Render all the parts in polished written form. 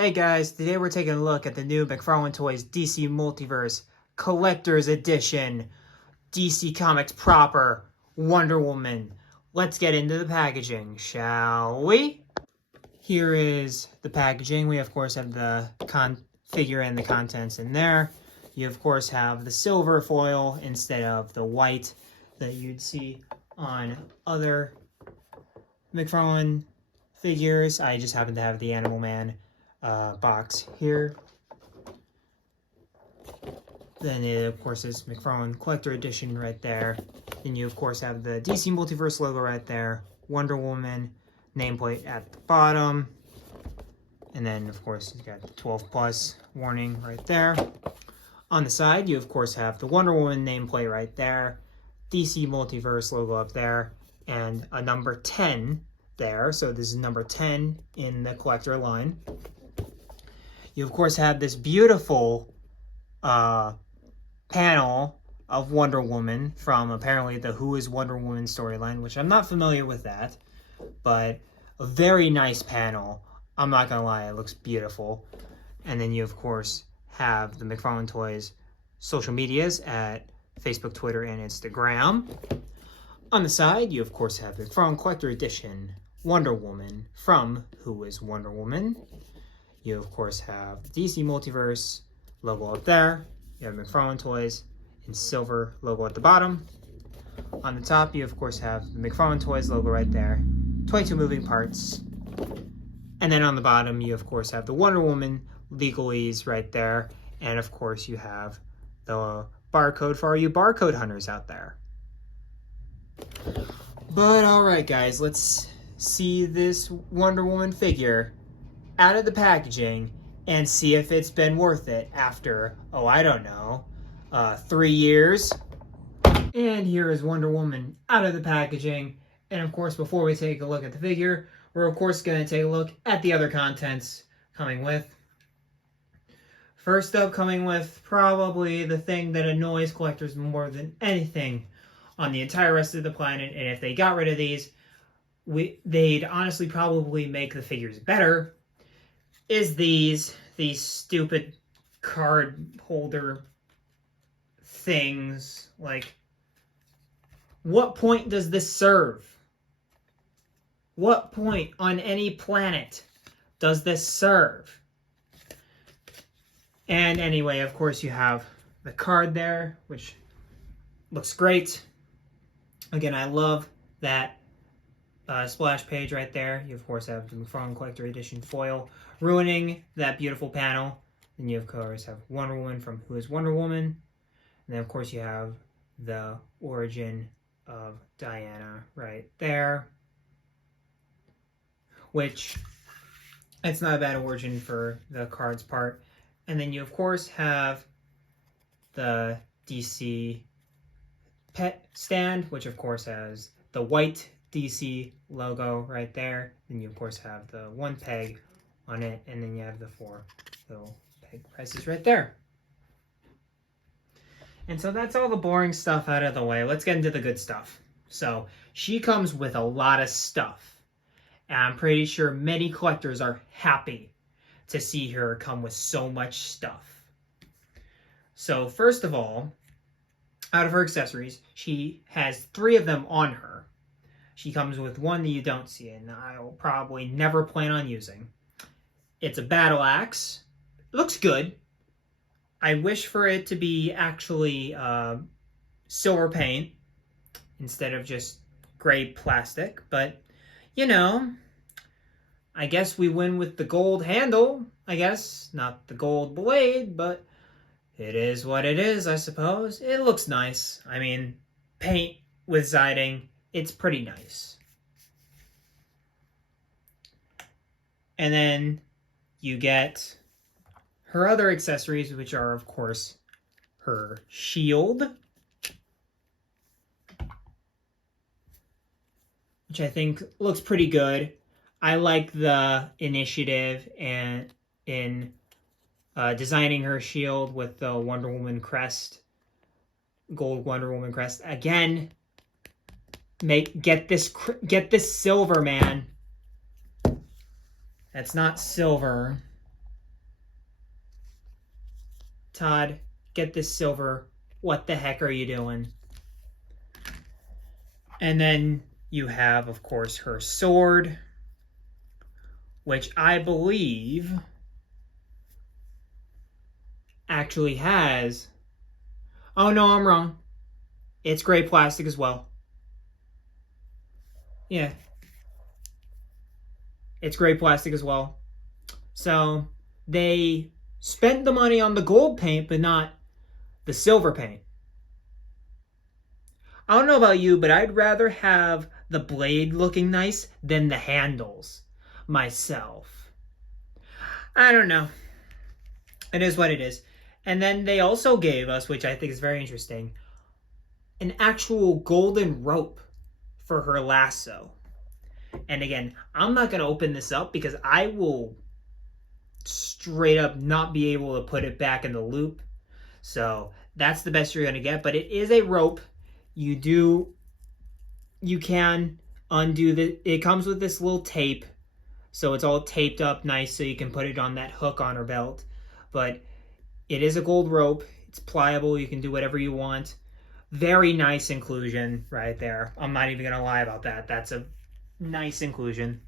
Hey guys, today we're taking a look at the new McFarlane Toys DC Multiverse Collector's Edition DC Comics proper Wonder Woman. Let's get into the packaging, shall we? Here is the packaging. We of course have the figure and the contents in there. You of course have the silver foil instead of the white that you'd see on other McFarlane figures. I just happen to have the Animal Man box here. Then it of course is McFarlane Collector Edition right there. Then you of course have the DC Multiverse logo right there, Wonder Woman nameplate at the bottom, and then of course you got the 12+ warning right there. On the side you of course have the Wonder Woman nameplate right there, DC Multiverse logo up there, and a number 10 there. So this is number 10 in the collector line. You of course have this beautiful panel of Wonder Woman from apparently the Who is Wonder Woman storyline, which I'm not familiar with that, but a very nice panel. I'm not gonna lie, it looks beautiful. And then you of course have the McFarlane Toys social medias at Facebook, Twitter, and Instagram. On the side, you of course have the McFarlane Collector Edition Wonder Woman from Who is Wonder Woman. You of course have the DC Multiverse logo up there. You have McFarlane Toys in silver logo at the bottom. On the top, you of course have the McFarlane Toys logo right there. 22 moving parts. And then on the bottom, you of course have the Wonder Woman legalese right there. And of course, you have the barcode for all you barcode hunters out there. But alright guys, let's see this Wonder Woman figure out of the packaging and see if it's been worth it after, oh, I don't know, 3 years. And here is Wonder Woman out of the packaging. And of course, before we take a look at the figure, we're of course going to take a look at the other contents coming with. First up, coming with probably the thing that annoys collectors more than anything on the entire rest of the planet, and if they got rid of these, they'd honestly probably make the figures better, is these stupid card holder things. Like, what point does this serve? What point on any planet does this serve? And anyway, of course, you have the card there, which looks great. Again, I love that splash page right there. You, of course, have the McFarlane Collector Edition foil ruining that beautiful panel. Then you, of course, have Wonder Woman from Who is Wonder Woman. And then, of course, you have the origin of Diana right there. Which, it's not a bad origin for the cards part. And then you, of course, have the DC pet stand, which of course has the white DC logo right there. Then you of course have the one peg on it, and then you have the 4 little peg presses right there. And so that's all the boring stuff out of the way. Let's get into the good stuff. So she comes with a lot of stuff, and I'm pretty sure many collectors are happy to see her come with so much stuff. So first of all, out of her accessories, she has 3 of them on her. She comes with one that you don't see, and I'll probably never plan on using. It's a battle axe. It looks good. I wish for it to be actually silver paint instead of just gray plastic, but you know, I guess we win with the gold handle, I guess. Not the gold blade, but it is what it is, I suppose. It looks nice. I mean, paint with siding, it's pretty nice. And then you get her other accessories, which are, of course, her shield, which I think looks pretty good. I like the initiative and in designing her shield with the Wonder Woman crest, gold Wonder Woman crest. Again, get this silver, man. That's not silver. Todd, get this silver. What the heck are you doing? And then you have, of course, her sword, which I believe actually has... Oh, no, I'm wrong. It's gray plastic as well. Yeah. It's gray plastic as well. So they spent the money on the gold paint, but not the silver paint. I don't know about you, but I'd rather have the blade looking nice than the handles myself. I don't know. It is what it is. And then they also gave us, which I think is very interesting, an actual golden rope for her lasso. And again, I'm not going to open this up because I will straight up not be able to put it back in the loop. So that's the best you're going to get. But it is a rope. You can undo it comes with this little tape. So it's all taped up nice so you can put it on that hook on her belt. But it is a gold rope. It's pliable. You can do whatever you want. Very nice inclusion right there. I'm not even going to lie about that. That's a nice inclusion.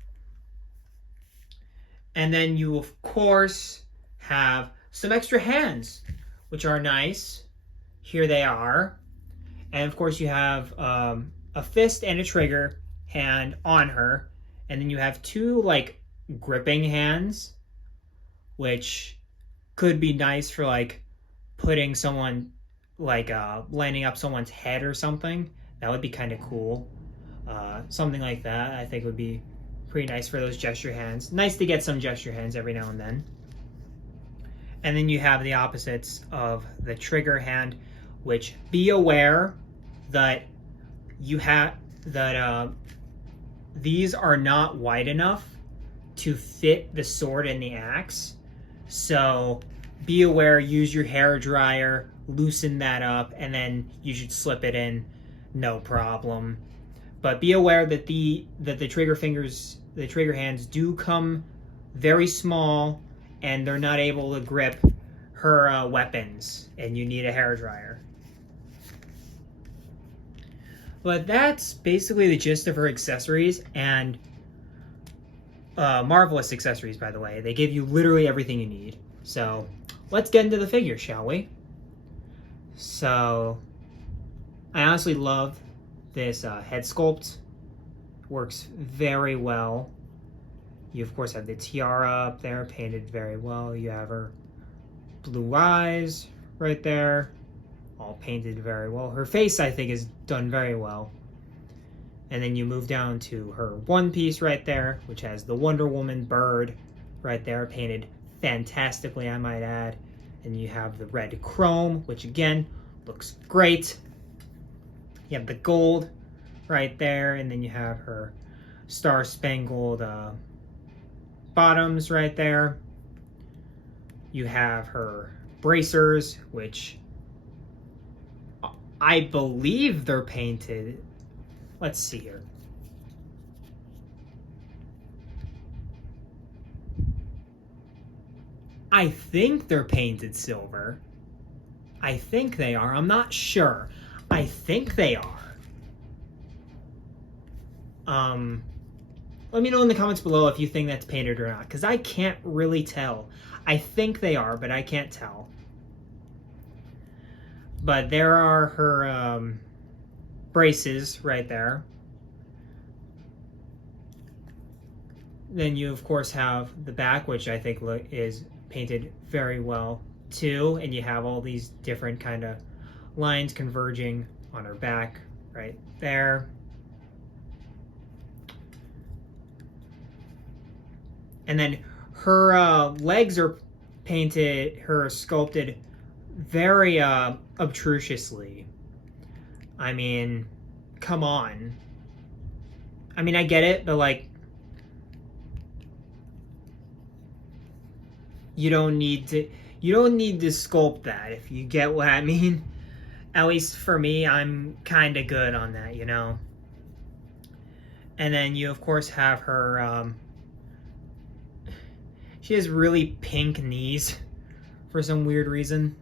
And then you, of course, have some extra hands, which are nice. Here they are. And, of course, you have a fist and a trigger hand on her. And then you have two, like, gripping hands, which could be nice for, like, putting someone, like, lining up someone's head or something. That would be kind of cool. Something like that, I think, would be pretty nice for those gesture hands. Nice to get some gesture hands every now and then. And then you have the opposites of the trigger hand, which be aware that you have that these are not wide enough to fit the sword and the axe. So be aware, use your hair dryer, loosen that up, and then you should slip it in, no problem. But be aware that the trigger fingers, the trigger hands do come very small, and they're not able to grip her weapons, and you need a hair dryer. But that's basically the gist of her accessories, and marvelous accessories, by the way. They give you literally everything you need. So let's get into the figure, shall we? So I honestly love this head sculpt. Works very well. You, of course, have the tiara up there, painted very well. You have her blue eyes right there, all painted very well. Her face, I think, is done very well. And then you move down to her one piece right there, which has the Wonder Woman bird right there, painted fantastically, I might add. And you have the red chrome, which again looks great. You have the gold right there, and then you have her star-spangled bottoms right there. You have her bracers, which I believe they're painted. Let's see here. I think they're painted silver. I think they are. I'm not sure. I think they are. Let me know in the comments below if you think that's painted or not, because I can't really tell. I think they are, but I can't tell. But there are her braces right there. Then you, of course, have the back, which I think is painted very well too, and you have all these different kind of lines converging on her back right there. And then her legs are painted, sculpted very obtrusively. I mean, come on. I mean, I get it, but like, you don't need to sculpt that, if you get what I mean. At least for me, I'm kind of good on that, you know. And then you, of course, have her she has really pink knees for some weird reason.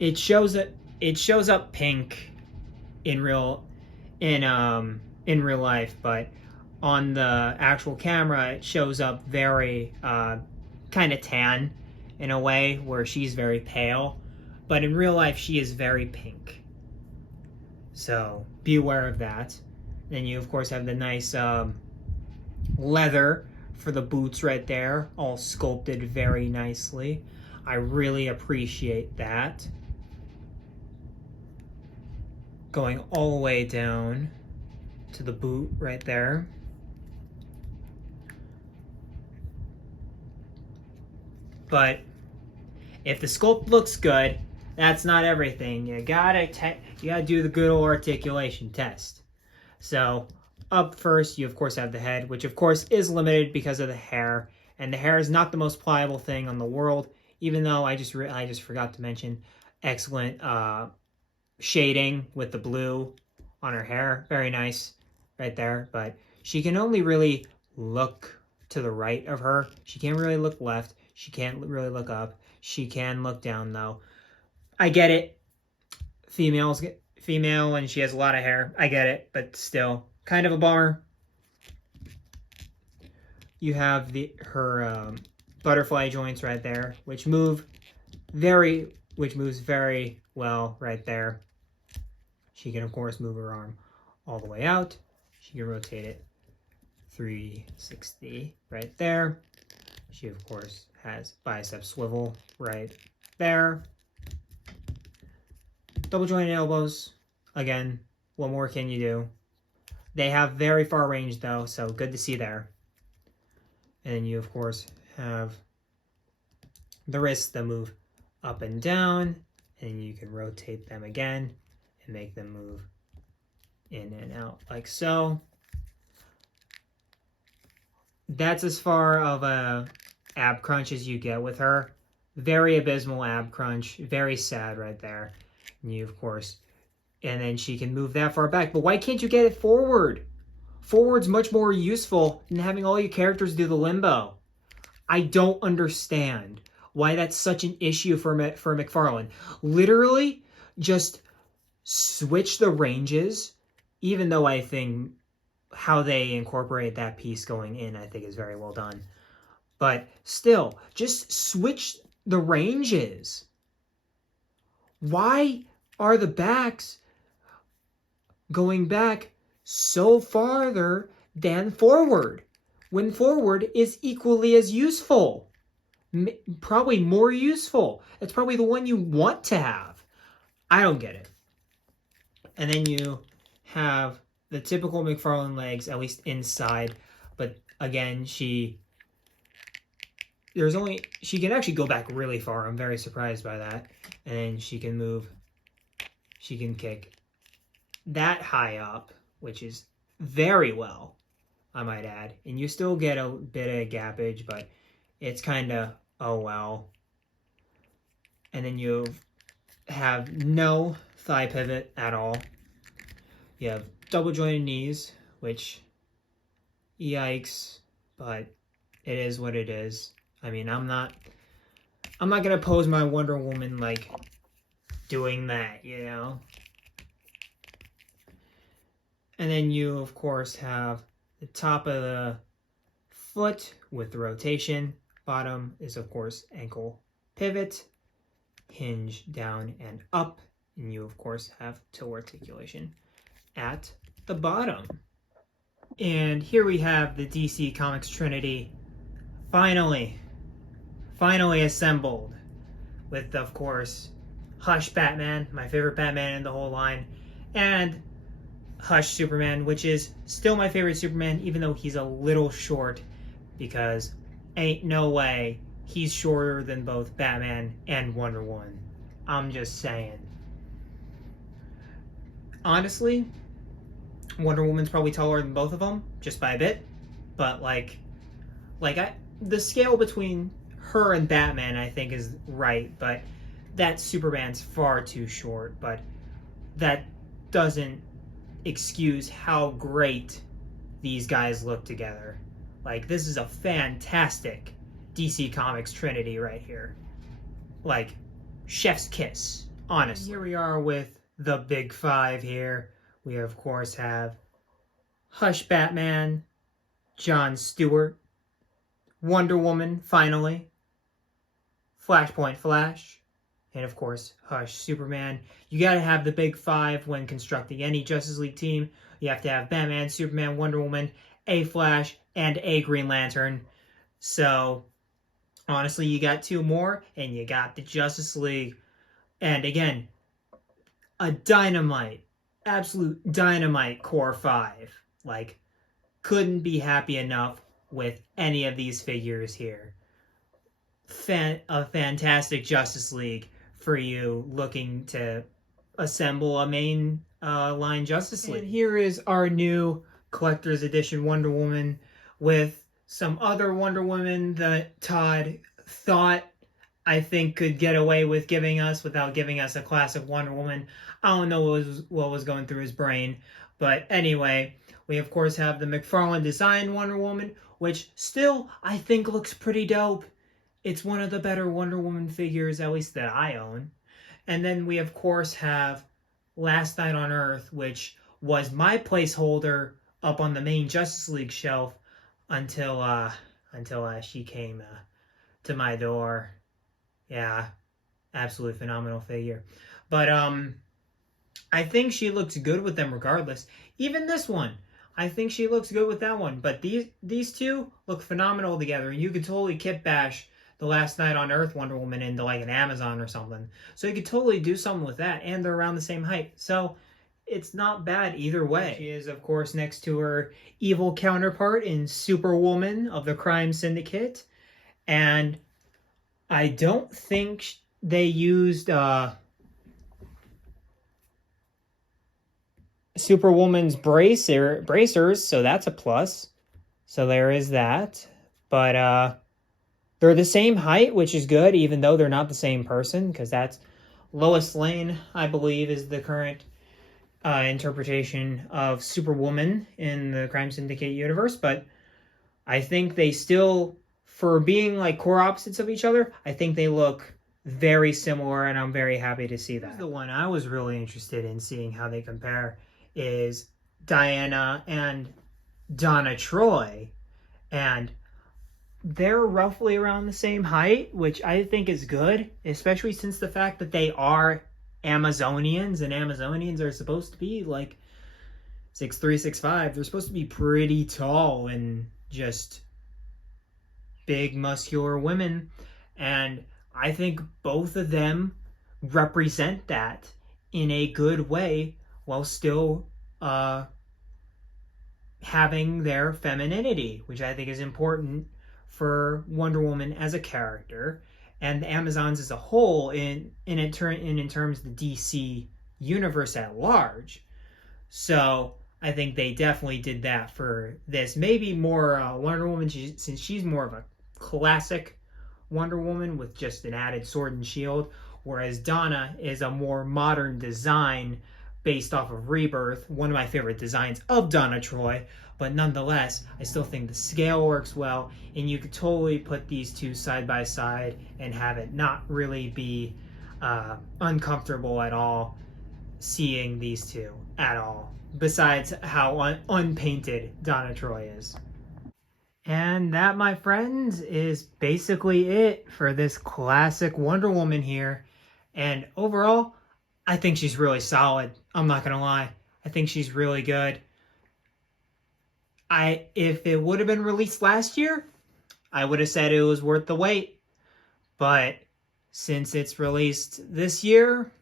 it shows up pink in real life, but on the actual camera it shows up very kind of tan in a way where she's very pale, but in real life she is very pink. So be aware of that. Then you of course have the nice leather for the boots right there, all sculpted very nicely. I really appreciate that. Going all the way down to the boot right there. But if the sculpt looks good, that's not everything. You gotta do the good old articulation test. So up first, you of course have the head, which of course is limited because of the hair, and the hair is not the most pliable thing on the world. Even though I just forgot to mention, excellent shading with the blue on her hair, very nice right there. But she can only really look to the right of her. She can't really look left. She can't really look up. She can look down though. I get it. Female and she has a lot of hair. I get it, but still kind of a bummer. You have her butterfly joints right there, which moves very well right there. She can of course move her arm all the way out. She can rotate it 360 right there. She of course has bicep swivel right there. Double jointed elbows. Again, what more can you do? They have very far range though, so good to see there. And then you of course have the wrists that move up and down, and you can rotate them again and make them move in and out like so. That's as far of a ab crunch as you get with her. Very abysmal ab crunch, very sad right there. And you of course, and then she can move that far back. But why can't you get it forward? Forward's much more useful than having all your characters do the limbo. I don't understand why that's such an issue for McFarlane. Literally, just switch the ranges, even though I think how they incorporate that piece going in, I think is very well done. But still, just switch the ranges. Why are the backs going back so farther than forward, when forward is equally as useful? Probably more useful. It's probably the one you want to have. I don't get it. And then you have the typical McFarlane legs, at least inside. But again, she can actually go back really far. I'm very surprised by that. And then she can kick that high up, which is very well, I might add. And you still get a bit of gappage, but it's kind of, oh well. And then you have no thigh pivot at all. You have double jointed knees, which, yikes, but it is what it is. I mean, I'm not gonna pose my Wonder Woman like doing that, you know? And then you, of course, have the top of the foot with the rotation. Bottom is, of course, ankle pivot, hinge down and up. And you, of course, have toe articulation at the bottom. And here we have the DC Comics Trinity finally assembled with, of course, Hush Batman, my favorite Batman in the whole line, and Hush Superman, which is still my favorite Superman, even though he's a little short, because ain't no way he's shorter than both Batman and Wonder Woman. I'm just saying. Honestly, Wonder Woman's probably taller than both of them, just by a bit. But the scale between her and Batman, I think, is right. But that Superman's far too short. But that doesn't excuse how great these guys look together. Like, this is a fantastic DC Comics Trinity right here. Like, chef's kiss honestly. Here we are with the big five here. We, of course, have Hush Batman, Jon Stewart, Wonder Woman, finally, Flashpoint Flash, and, of course, Hush Superman. You gotta have the big five when constructing any Justice League team. You have to have Batman, Superman, Wonder Woman, a Flash, and a Green Lantern. So, honestly, you got two more, and you got the Justice League. And again, a dynamite, absolute dynamite core five. Like, couldn't be happy enough with any of these figures here. A fantastic Justice League for you looking to assemble a main line Justice League. And here is our new collector's edition Wonder Woman with some other Wonder Woman that Todd thought, I think, could get away with giving us without giving us a classic Wonder Woman. I don't know what was going through his brain. But anyway, we of course have the McFarlane design Wonder Woman, which still I think looks pretty dope. It's one of the better Wonder Woman figures, at least that I own. And then we of course have Last Night on Earth, which was my placeholder up on the main Justice League shelf until she came to my door. Yeah, absolutely phenomenal figure. But I think she looks good with them regardless. Even this one, I think she looks good with that one. But these two look phenomenal together, and you could totally kit bash the Last Night on Earth Wonder Woman into like an Amazon or something. So you could totally do something with that, and they're around the same height. So it's not bad either way. She is, of course, next to her evil counterpart in Superwoman of the Crime Syndicate. And I don't think they used Superwoman's bracers, so that's a plus. So there is that. But they're the same height, which is good, even though they're not the same person, because that's Lois Lane, I believe, is the current interpretation of Superwoman in the Crime Syndicate universe. But I think they still, for being like core opposites of each other, I think they look very similar, and I'm very happy to see that. The one I was really interested in seeing how they compare is Diana and Donna Troy, and they're roughly around the same height, which I think is good, especially since the fact that they are Amazonians, and Amazonians are supposed to be like 6'3", 6'5". They're supposed to be pretty tall and just big, muscular women, and I think both of them represent that in a good way while still having their femininity, which I think is important for Wonder Woman as a character, and the Amazons as a whole in terms of the DC universe at large. So I think they definitely did that for this. Maybe more Wonder Woman, since she's more of a classic Wonder Woman with just an added sword and shield, whereas Donna is a more modern design based off of Rebirth, one of my favorite designs of Donna Troy. But nonetheless, I still think the scale works well, and you could totally put these two side by side and have it not really be uncomfortable at all seeing these two at all, besides how unpainted Donna Troy is. And that, my friends, is basically it for this classic Wonder Woman here. And overall, I think she's really solid. I'm not gonna lie. I think she's really good. If it would have been released last year, I would have said it was worth the wait. But since it's released this year,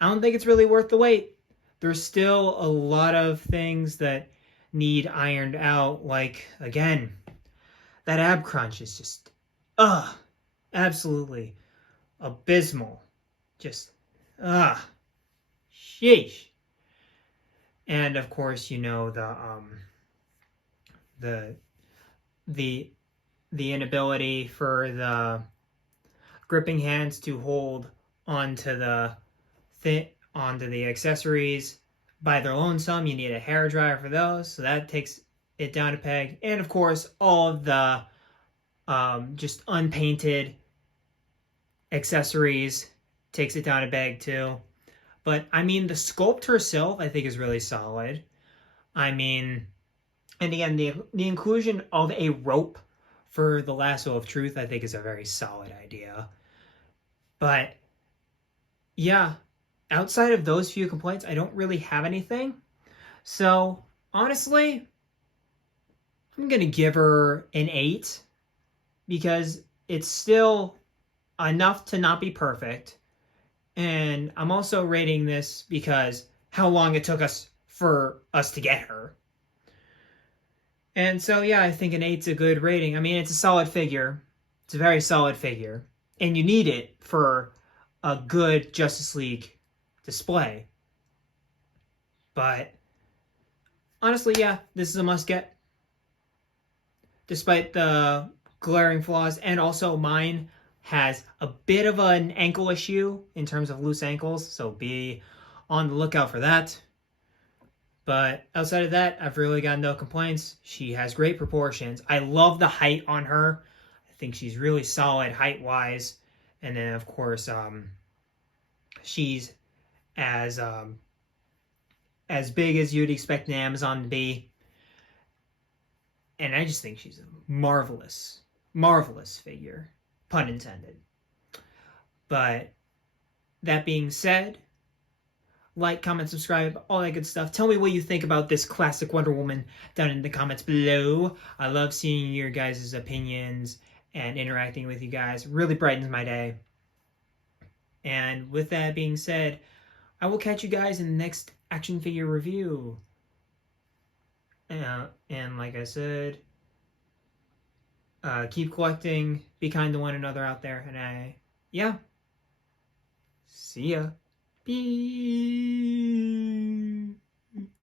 I don't think it's really worth the wait. There's still a lot of things that need ironed out. Like, again, that ab crunch is just, absolutely abysmal. Just, sheesh. And of course, you know, the inability for the gripping hands to hold onto the accessories by their lonesome. You need a hair dryer for those, so that takes it down a peg. And of course, all of the just unpainted accessories takes it down a peg too. But I mean, the sculpt herself, I think, is really solid. I mean, and again, the inclusion of a rope for the lasso of truth, I think, is a very solid idea. But yeah, outside of those few complaints, I don't really have anything. So honestly, I'm gonna give her an 8 because it's still enough to not be perfect. And I'm also rating this because how long it took us for us to get her. And so, yeah, I think an 8's a good rating. I mean, it's a solid figure. It's a very solid figure. And you need it for a good Justice League display. But honestly, yeah, this is a must get. Despite the glaring flaws, and also mine has a bit of an ankle issue in terms of loose ankles, so be on the lookout for that. But outside of that, I've really got no complaints. She has great proportions. I love the height on her. I think she's really solid height-wise. And then, of course, she's as big as you'd expect an Amazon to be. And I just think she's a marvelous, marvelous figure. Pun intended. But that being said, like, comment, subscribe, all that good stuff. Tell me what you think about this classic Wonder Woman down in the comments below. I love seeing your guys' opinions and interacting with you guys. It really brightens my day. And with that being said, I will catch you guys in the next action figure review. And like I said, keep collecting, be kind to one another out there, and yeah, see ya. Peace.